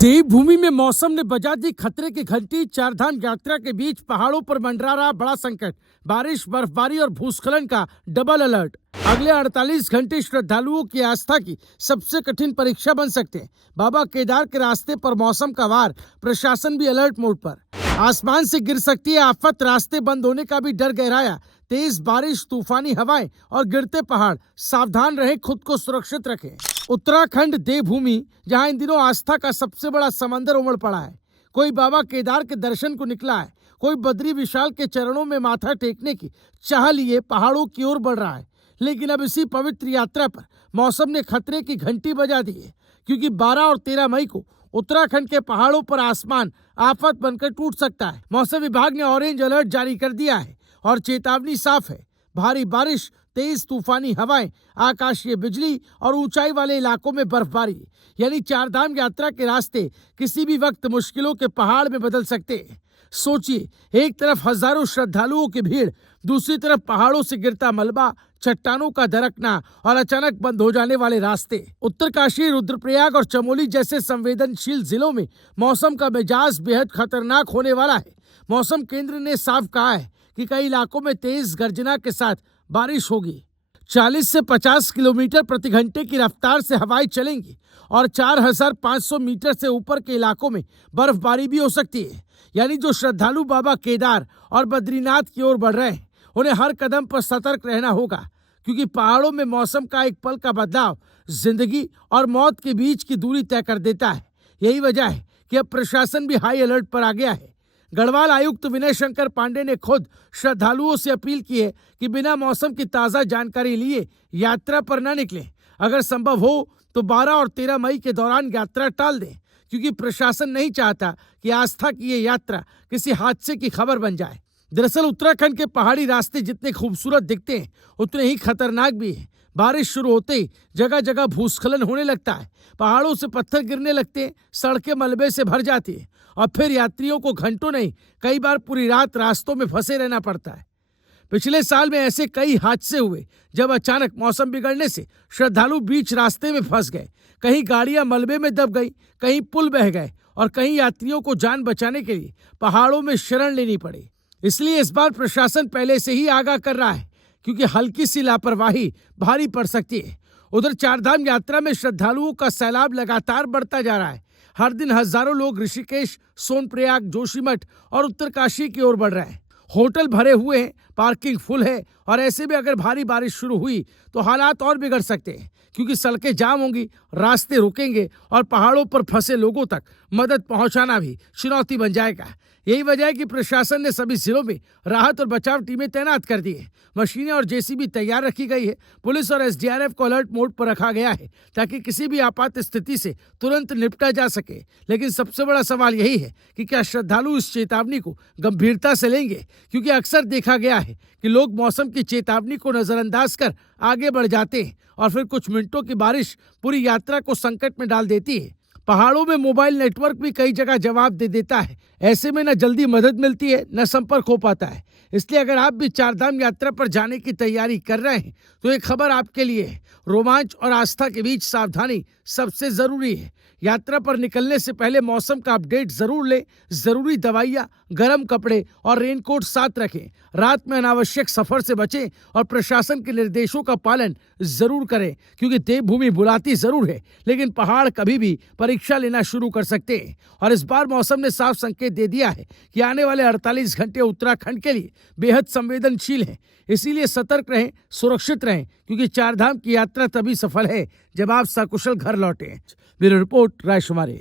देवभूमि में मौसम ने बजा दी खतरे की घंटी। चारधाम यात्रा के बीच पहाड़ों पर मंडरा रहा बड़ा संकट। बारिश, बर्फबारी और भूस्खलन का डबल अलर्ट। अगले 48 घंटे श्रद्धालुओं की आस्था की सबसे कठिन परीक्षा बन सकते हैं। बाबा केदार के रास्ते पर मौसम का वार, प्रशासन भी अलर्ट मोड पर। आसमान से गिर सकती है आफत, रास्ते बंद होने का भी डर गहराया। तेज बारिश, तूफानी हवाएं और गिरते पहाड़, सावधान रहें, खुद को सुरक्षित रखें। उत्तराखंड देवभूमि, जहां इन दिनों आस्था का सबसे बड़ा समंदर उमड़ पड़ा है। कोई बाबा केदार के दर्शन को निकला है, कोई बद्री विशाल के चरणों में माथा टेकने की चाह लिए पहाड़ों की ओर बढ़ रहा है। लेकिन अब इसी पवित्र यात्रा पर मौसम ने खतरे की घंटी बजा दी है, क्योंकि 12 और 13 मई को उत्तराखंड के पहाड़ों पर आसमान आफत बनकर टूट सकता है। मौसम विभाग ने ऑरेंज अलर्ट जारी कर दिया है और चेतावनी साफ है। भारी बारिश, तेज तूफानी हवाएं, आकाशीय बिजली और ऊंचाई वाले इलाकों में बर्फबारी, यानी चारधाम यात्रा के रास्ते किसी भी वक्त मुश्किलों के पहाड़ में बदल सकते हैं। सोचिए, एक तरफ हजारों श्रद्धालुओं की भीड़, दूसरी तरफ पहाड़ों से गिरता मलबा, चट्टानों का दरकना और अचानक बंद हो जाने वाले रास्ते। उत्तरकाशी, रुद्रप्रयाग और चमोली जैसे संवेदनशील जिलों में मौसम का मिजाज बेहद खतरनाक होने वाला है। मौसम केंद्र ने साफ कहा है कि कई इलाकों में तेज गर्जना के साथ बारिश होगी। 40 से 50 किलोमीटर प्रति घंटे की रफ्तार से हवाएं चलेंगी और 4500 मीटर से ऊपर के इलाकों में बर्फबारी भी हो सकती है। यानी जो श्रद्धालु बाबा केदार और बद्रीनाथ की ओर बढ़ रहे हैं, उन्हें हर कदम पर सतर्क रहना होगा, क्योंकि पहाड़ों में मौसम का एक पल का बदलाव जिंदगी और मौत के बीच की दूरी तय कर देता है। यही वजह है कि अब प्रशासन भी हाई अलर्ट पर आ गया है। गढ़वाल आयुक्त विनय शंकर पांडे ने खुद श्रद्धालुओं से अपील की है कि बिना मौसम की ताज़ा जानकारी लिए यात्रा पर न निकलें। अगर संभव हो तो 12 और 13 मई के दौरान यात्रा टाल दें, क्योंकि प्रशासन नहीं चाहता कि आस्था की ये यात्रा किसी हादसे की खबर बन जाए। दरअसल उत्तराखंड के पहाड़ी रास्ते जितने खूबसूरत दिखते हैं, उतने ही खतरनाक भी हैं। बारिश शुरू होते ही जगह जगह भूस्खलन होने लगता है, पहाड़ों से पत्थर गिरने लगते हैं, सड़कें मलबे से भर जाती है और फिर यात्रियों को घंटों नहीं, कई बार पूरी रात रास्तों में फंसे रहना पड़ता है। पिछले साल में ऐसे कई हादसे हुए जब अचानक मौसम बिगड़ने से श्रद्धालु बीच रास्ते में फंस गए। कहीं गाड़ियां मलबे में दब गई, कहीं पुल बह गए और कहीं यात्रियों को जान बचाने के लिए पहाड़ों में शरण लेनी पड़ी। इसलिए इस बार प्रशासन पहले से ही आगाह कर रहा है, क्योंकि हल्की सी लापरवाही भारी पड़ सकती है। उधर चारधाम यात्रा में श्रद्धालुओं का सैलाब लगातार बढ़ता जा रहा है। हर दिन हजारों लोग ऋषिकेश, सोनप्रयाग, जोशीमठ और उत्तरकाशी की ओर बढ़ रहे हैं। होटल भरे हुए हैं, पार्किंग फुल है और ऐसे में अगर भारी बारिश शुरू हुई तो हालात और बिगड़ सकते हैं, क्योंकि सड़कें जाम होंगी, रास्ते रुकेंगे और पहाड़ों पर फंसे लोगों तक मदद पहुंचाना भी चुनौती बन जाएगा। यही वजह है कि प्रशासन ने सभी जिलों में राहत और बचाव टीमें तैनात कर दी है। मशीनें और जेसीबी तैयार रखी गई है। पुलिस और एसडीआरएफ को अलर्ट मोड पर रखा गया है, ताकि किसी भी आपात स्थिति से तुरंत निपटा जा सके। लेकिन सबसे बड़ा सवाल यही है कि क्या श्रद्धालु इस चेतावनी को गंभीरता से लेंगे, क्योंकि अक्सर देखा गया है कि लोग मौसम की चेतावनी को नजरअंदाज कर आगे बढ़ जाते हैं और फिर कुछ मिनटों की बारिश पूरी यात्रा को संकट में डाल देती है। पहाड़ों में मोबाइल नेटवर्क भी कई जगह जवाब दे देता है। ऐसे में न जल्दी मदद मिलती है, न संपर्क हो पाता है। इसलिए अगर आप भी चारधाम यात्रा पर जाने की तैयारी कर रहे हैं तो एक खबर आपके लिए है। रोमांच और आस्था के बीच सावधानी सबसे जरूरी है। यात्रा पर निकलने से पहले मौसम का अपडेट जरूर लें। जरूरी दवाइयाँ, गर्म कपड़े और रेनकोट साथ रखें। रात में अनावश्यक सफर से बचें और प्रशासन के निर्देशों का पालन जरूर करें, क्योंकि देवभूमि बुलाती जरूर है, लेकिन पहाड़ कभी भी परीक्षा लेना शुरू कर सकते हैं। और इस बार मौसम ने साफ संकेत दे दिया है कि आने वाले 48 घंटे उत्तराखंड के लिए बेहद संवेदनशील हैं। इसीलिए सतर्क रहें, सुरक्षित रहें, क्योंकि चारधाम की यात्रा तभी सफल है जब आप सकुशल घर लौटें। Bureau report, रायशुमारी।